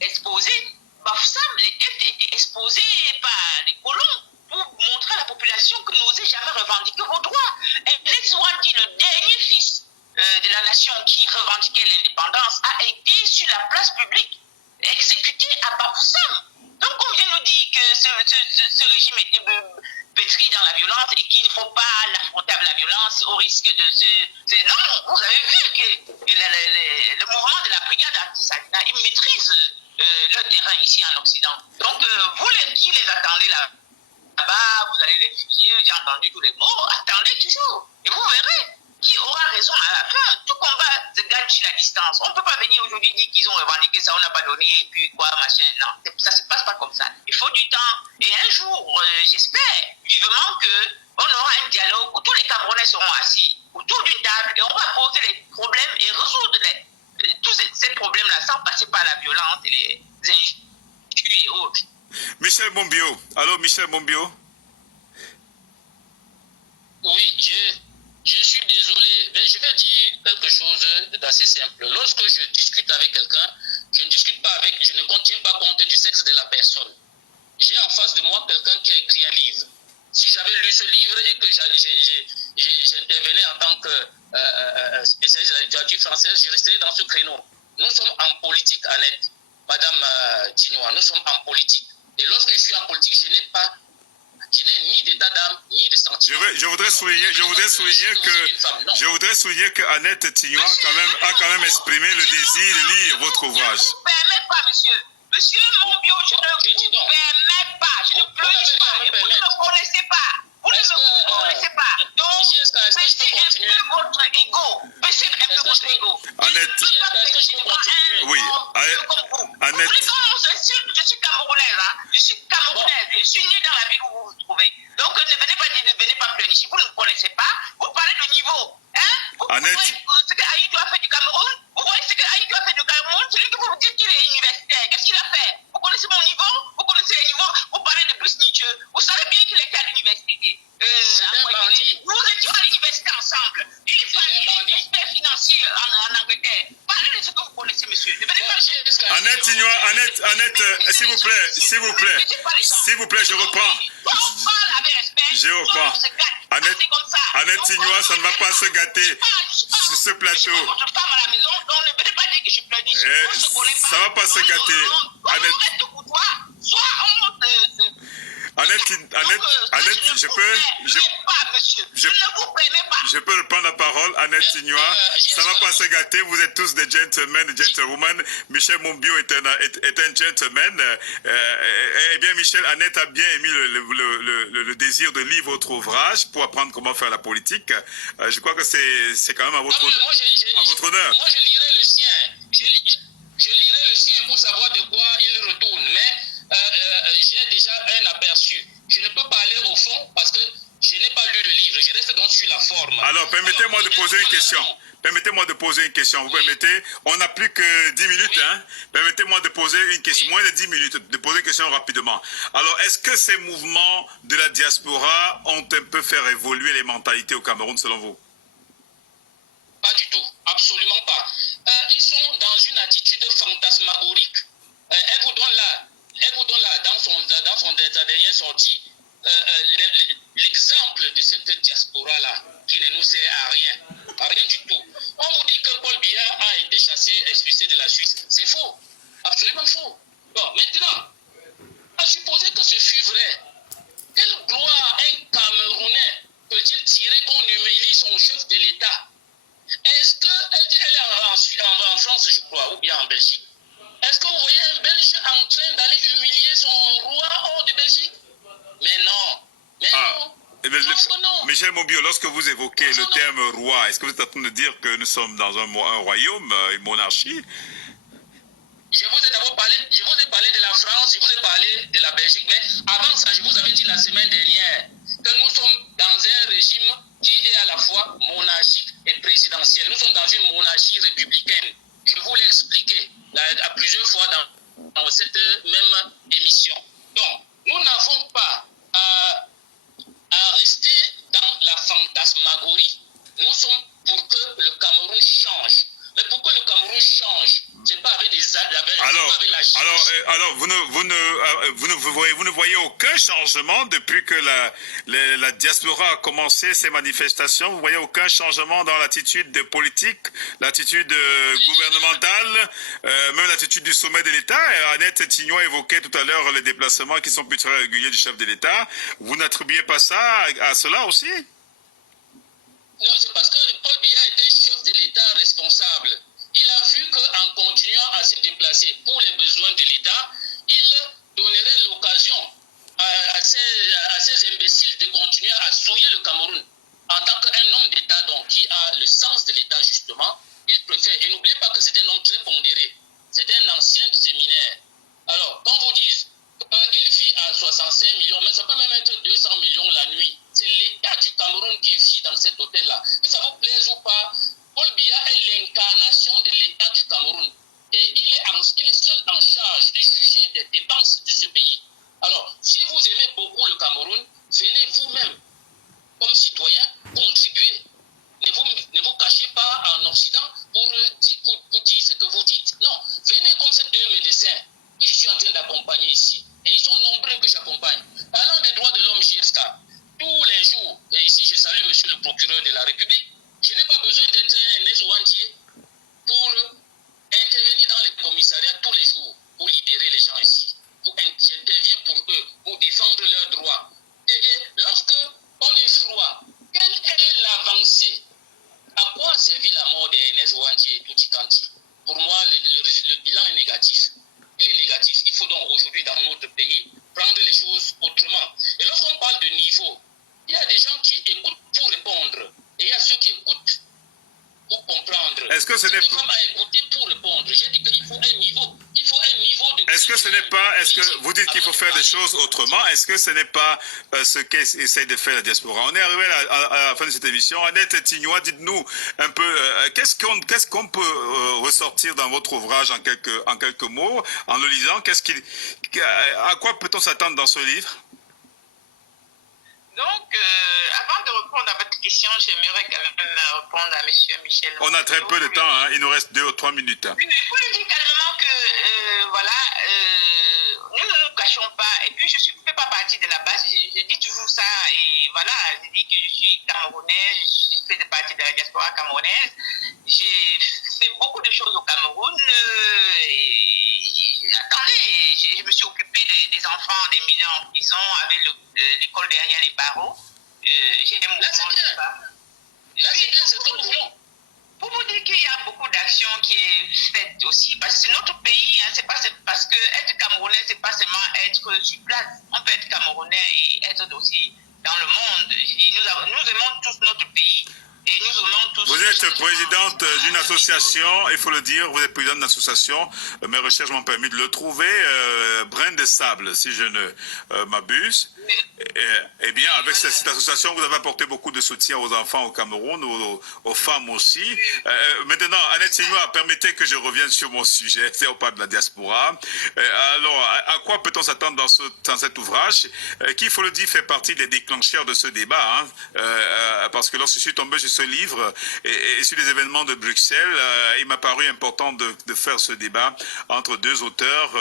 exposées. Bafoussam, les têtes étaient exposées par les colons pour montrer à la population que n'osez jamais revendiquer vos droits. Et les Swandi, le dernier fils de la nation qui revendiquait l'indépendance, a été sur la place publique, exécuté à Bafoussam. Donc on vient nous dire que ce régime était pétri dans la violence et qu'il ne faut pas l'affronter avec la violence au risque de se... Non, vous avez vu que le mouvement de la brigade anti-Salina, ils maîtrisent leur terrain ici en Occident. Donc vous qui les attendez là-bas, vous allez les fuyer, j'ai entendu tous les mots, attendez toujours. Et vous verrez qui aura raison à la fin. Tout combat se gagne sur la distance. On ne peut pas venir aujourd'hui dire qu'ils ont revendiqué ça, on n'a pas donné, et puis quoi, machin. Non, ça ne se passe pas comme ça. Il faut du temps. Et un jour, j'espère vivement qu'on aura un dialogue où tous les Camerounais seront assis autour d'une table et on va poser les problèmes et résoudre tous ces problèmes-là sans passer par la violence et les injures et autres. Michel Monbiot. Allô, Michel Monbiot. Oui, je suis désolé, mais je vais dire quelque chose d'assez simple. Lorsque je discute avec quelqu'un, je ne contiens pas compte du sexe de la personne. J'ai en face de moi quelqu'un qui a écrit un livre. Si j'avais lu ce livre et que j'intervenais en tant que spécialiste de la littérature française, je resterais dans ce créneau. Nous sommes en politique, Annette, Madame Tignois, nous sommes en politique. Et lorsque je suis en politique, je n'ai ni d'état d'âme, ni de sentiment. Je voudrais souligner que Annette Tignois a quand même exprimé le désir de lire votre ouvrage. Je ne vous permets pas, monsieur. Monsieur Monbiot, je ne vous permets pas. Je ne pleure pas. Et vous ne me connaissez pas. Vous ne me connaissez pas. Donc, baissez un peu votre ego. Baissez un peu votre ego. Annette. Oui, Annette. Je suis camerounaise, hein. Je suis camerounaise. Je suis née dans la ville où vous vous trouvez. Donc, ne venez pas pleurnicher. Vous ne me connaissez pas. Vous parlez de niveau. Hein? Vous Annette. voyez ce que Aïdou a fait du Cameroun? Vous voyez ce que Aïdou a fait du Cameroun? Celui que vous dites qu'il est universitaire. Qu'est-ce qu'il a fait? Vous connaissez mon niveau? Vous connaissez les niveaux? Vous parlez de Bruce Nietzsche. Vous savez bien qu'il était à l'université. Nous étions à l'université ensemble. Il est expert financier en Angleterre. Parlez de ce que vous connaissez, monsieur. Ne venez pas. Annette Tignois, Annette, s'il vous plaît, je reprends. Je reprends. Annette Tignois, ça ne va pas se gâter sur ce plateau. Votre femme à la maison, donc ne venez pas dire que je pleurniche. Ça va pas se gâter. Annette, je peux reprendre la parole. Annette Tignois, ça ne va pas se gâter. Vous êtes tous des gentlemen, des gentlewomen. Michel Monbiot est un gentleman. Eh bien, Michel, Annette a bien émis le désir de lire votre ouvrage pour apprendre comment faire la politique. Je crois que c'est quand même à votre honneur. Moi, je lirai le sien. Je lirai le sien pour savoir de quoi il retourne. Mais j'ai déjà un aperçu. Je ne peux pas aller au fond parce que je n'ai pas lu le livre. Je reste donc sur la forme. Alors, permettez-moi de poser une question. Permettez-moi de poser une question. Vous permettez? On n'a plus que 10 minutes. Hein? Permettez-moi de poser une question. Moins de 10 minutes. De poser une question rapidement. Alors, est-ce que ces mouvements de la diaspora ont un peu fait évoluer les mentalités au Cameroun, selon vous? Pas du tout. Absolument pas. Ils sont dans une attitude fantasmagorique. Écoutons-la dans son dernière sortie. L'exemple de cette diaspora-là, qui ne nous sert à rien du tout. On vous dit que Paul Biya a été chassé, expulsé de la Suisse. C'est faux, absolument faux. Bon, maintenant, à supposer que ce fût vrai, quelle gloire un Camerounais peut-il tirer qu'on humilie son chef de l'État? Est-ce qu'elle est en France, je crois, ou bien en Belgique? Est-ce que vous voyez un Belge en train d'aller humilier son roi hors de Belgique? Mais non. Non. Michel Monbiot, lorsque vous évoquez le terme roi, est-ce que vous êtes en train de dire que nous sommes dans un royaume, une monarchie? Je vous ai d'abord parlé de la France, je vous ai parlé de la Belgique, mais avant ça, je vous avais dit la semaine dernière que nous sommes dans un régime qui est à la fois monarchique et présidentiel. Nous sommes dans une monarchie républicaine. Je vous l'ai expliqué à plusieurs fois dans dans cette même émission. Donc, nous n'avons pas à rester dans la fantasmagorie. Nous sommes pour que le Cameroun change. Mais pour que le Cameroun change, c'est pas avec des avec la justice. Alors vous ne voyez aucun changement depuis que la diaspora a commencé ces manifestations. Vous voyez aucun changement dans l'attitude politique, l'attitude gouvernementale, même l'attitude du sommet de l'État. Annette Tignon évoquait tout à l'heure les déplacements qui sont plus très réguliers du chef de l'État. Vous n'attribuez pas ça à cela aussi? Non, c'est parce que Paul Biya était chef de l'État responsable. Il a vu qu'en continuant à se déplacer pour les besoins de l'État, il donnerait l'occasion à ces imbéciles de continuer à souiller le Cameroun. En tant qu'un homme d'État donc qui a le sens de l'État justement, il préfère. Et n'oubliez pas que c'est un homme très pondéré. C'est un ancien séminaire. Alors, quand vous dites qu'il vit à 65 millions, mais ça peut même être 200 millions la nuit. C'est l'État du Cameroun qui vit dans cet hôtel-là. Que ça vous plaise ou pas, Paul Biya est l'incarnation de l'État du Cameroun. Et il est seul en charge de juger des dépenses de ce pays. Alors, si vous aimez beaucoup le Cameroun, venez vous-même, comme citoyen, contribuer. Ne vous cachez pas en Occident pour dire ce que vous dites. Non, venez comme ces deux médecins que je suis en train d'accompagner ici. Et ils sont nombreux que j'accompagne. Parlant des droits de l'homme JSK, tous les jours, et ici je salue monsieur le procureur de la République, je n'ai pas besoin d'être un esouantier pour intervenir dans les commissariats tous les jours pour libérer les gens ici. J'interviens pour eux, pour défendre leurs droits. Et lorsque on est froid, quelle est l'avancée? À quoi a servi la mort d'Ernest Ouanti et Tuti Kanti? Pour moi, le bilan est négatif. Il est négatif. Il faut donc aujourd'hui, dans notre pays, prendre les choses autrement. Et lorsqu'on parle de niveau, il y a des gens qui écoutent pour répondre. Et il y a ceux qui écoutent pour comprendre. Est-ce que ce n'est pas à écouter pour répondre? J'ai dit qu'il faut un niveau. Il faut un niveau de... Est-ce que ce n'est pas... Est-ce que vous dites qu'il faut faire des choses autrement? Est-ce que ce n'est pas ce qu'essaie de faire la diaspora? On est arrivé à la fin de cette émission. Annette Tignois, dites-nous un peu, qu'est-ce qu'on peut ressortir dans votre ouvrage en quelques mots, en le lisant? À quoi peut-on s'attendre dans ce livre? Donc, avant de répondre à votre question, j'aimerais quand même répondre à M. Michel. On a très peu de temps, hein. Il nous reste 2 ou 3 minutes. Oui, mais pour lui dire calmement que, voilà, nous ne nous cachons pas. Et puis, je ne fais pas partie de la base. Je dis toujours ça. Et voilà, je dis que je suis camerounaise, je fais partie de la diaspora camerounaise. J'ai fait beaucoup de choses au Cameroun. Attendez, je me suis occupé des enfants, des mineurs en prison avec l'école derrière les barreaux. Là, c'est bien. Là, c'est bien, c'est ce que nous voulons. Pour vous dire qu'il y a beaucoup d'actions qui est faite aussi, parce que c'est notre pays, hein, c'est pas parce que être Camerounais, c'est pas seulement être sur place. On peut être Camerounais et être aussi dans le monde. Je dis, nous aimons tous notre pays. Et nous aimons tous. Vous êtes présidente d'une association, il faut le dire, vous êtes présidente d'une association, mes recherches m'ont permis de le trouver, Brin de Sable, si je ne m'abuse. Eh bien, avec cette association, vous avez apporté beaucoup de soutien aux enfants au Cameroun, aux femmes aussi. Maintenant, Annette Tignois, permettez que je revienne sur mon sujet, c'est au pas de la diaspora. Alors, à quoi peut-on s'attendre dans cet ouvrage, qui, il faut le dire, fait partie des déclencheurs de ce débat, hein, parce que lorsque je suis tombé sur ce livre et sur les événements de Bruxelles, il m'a paru important de faire ce débat entre deux auteurs.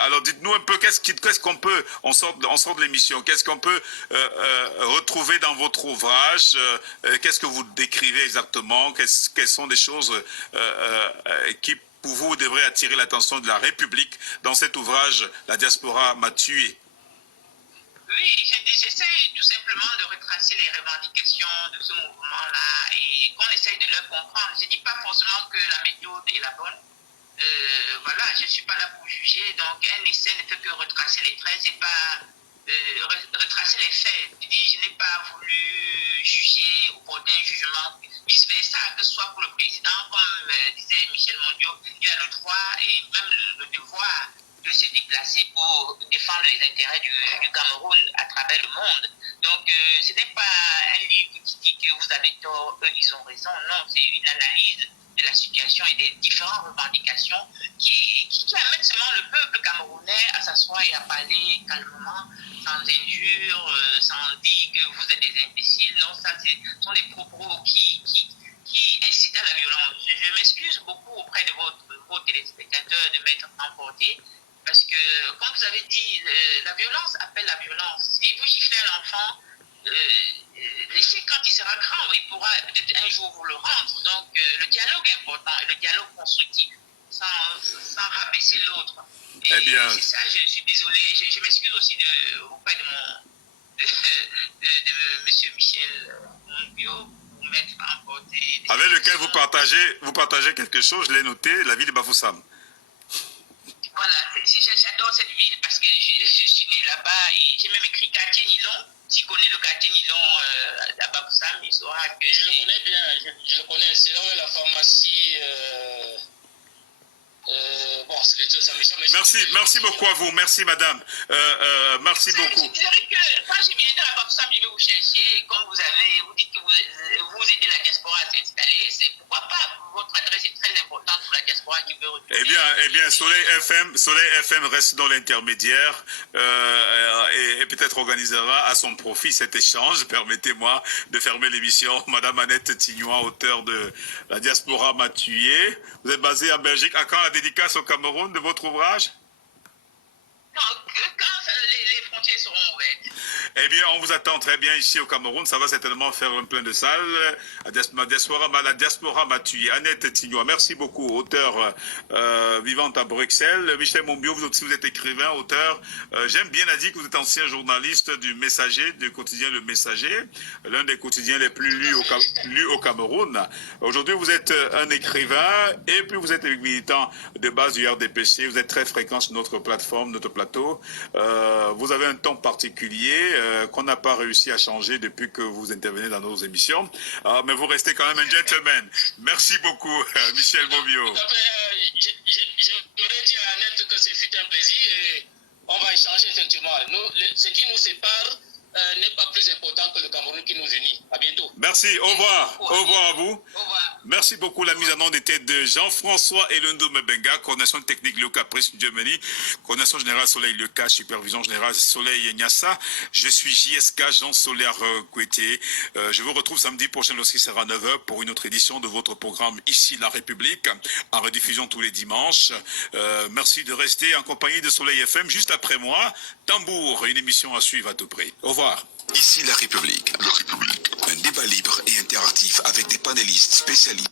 Alors, dites-nous un peu, qu'est-ce qu'on peut, on sort de l'émission, qu'est-ce qu'on peut retrouver dans votre ouvrage? Qu'est-ce que vous décrivez exactement? Quelles sont des choses qui, pour vous, devraient attirer l'attention de la République dans cet ouvrage « La diaspora m'a tué ». Oui, j'essaie tout simplement de retracer les revendications de ce mouvement-là et qu'on essaye de leur comprendre. Je ne dis pas forcément que la méthode est la bonne. Voilà, je ne suis pas là pour juger, donc un essai ne fait que retracer les traits, c'est pas retracer les faits. Je n'ai pas voulu juger ou porter un jugement. Vice-versa, que ce soit pour le président, comme disait Michel Mondiot, il a le droit et même le devoir de se déplacer pour défendre les intérêts du Cameroun à travers le monde. Donc, ce n'est pas un livre qui dit que vous avez tort, eux, ils ont raison. Non, c'est une analyse de la situation et des différentes revendications qui amènent seulement le peuple camerounais à s'asseoir et à parler calmement, sans injures, sans dire que vous êtes des imbéciles. Non, ça, ce sont des propos qui incitent à la violence. Je m'excuse beaucoup auprès de vos téléspectateurs de m'être emporté, parce que, comme vous avez dit, la violence appelle la violence. Si vous giflez un enfant, laissez quand il sera grand, il pourra peut-être un jour vous le rendre. Donc, le dialogue est important, et le dialogue constructif, sans rabaisser l'autre. Eh bien, c'est ça, je suis désolé, je m'excuse aussi auprès de M. Michel Monbiot pour m'être emporté. avec lequel vous partagez quelque chose, je l'ai noté, la ville de Bafoussam. Voilà, j'adore cette ville parce que je suis né là-bas et j'ai même écrit quartier Nilon. S'il connaît le quartier Nilon à Bafoussam, il saura que je le connais bien, je le connais. C'est là où est la pharmacie. Bon, ça me Merci beaucoup à vous, merci madame. Merci beaucoup. Je dirais que quand je viens à Bafoussam, je vais vous chercher. Et comme vous dites que vous aidez la diaspora à s'installer, c'est pourquoi pas. Votre adresse est très importante pour la diaspora qui veut retourner. Eh bien, Soleil FM reste dans l'intermédiaire et peut-être organisera à son profit cet échange. Permettez-moi de fermer l'émission. Madame Annette Tignois, auteure de La diaspora m'a tué. Vous êtes basée en Belgique. À quand la dédicace au Cameroun de votre ouvrage? Non, quand les frontières seront ouvertes. Eh bien, on vous attend très bien ici au Cameroun. Ça va certainement faire un plein de salles. La diaspora m'a tué. Annette Tignois, merci beaucoup. Auteur vivante à Bruxelles. Michel Monbiot, vous aussi, vous êtes écrivain, auteur. J'aime bien dire que vous êtes ancien journaliste du Messager, du quotidien Le Messager, l'un des quotidiens les plus lus au Cameroun. Aujourd'hui, vous êtes un écrivain et puis vous êtes militant de base du RDPC. Vous êtes très fréquent sur notre plateforme, notre plateau. Vous avez un ton particulier qu'on n'a pas réussi à changer depuis que vous intervenez dans nos émissions. Mais vous restez quand même un gentleman. Merci beaucoup, Michel Monbiot. Je voudrais dire à Annette que ce fut un plaisir et on va échanger effectivement. Ce qui nous sépare n'est pas plus important que le Cameroun qui nous unit. À bientôt. Merci, au revoir. Au revoir à vous. Au revoir. Merci beaucoup. La mise en onde était de Jean-François Elondo Mebenga, coordination technique Luca Press Germany, coordination générale Soleil Leca, supervision générale Soleil Nyassa. Je suis JSK Jean Solaire Kouété. Je vous retrouve samedi prochain lorsqu'il sera 9h pour une autre édition de votre programme Ici la République, en rediffusion tous les dimanches. Merci de rester en compagnie de Soleil FM. Juste après moi, Tambour, une émission à suivre à tout prix. Au revoir. Ici la République. Un débat libre et interactif avec des panélistes spécialistes.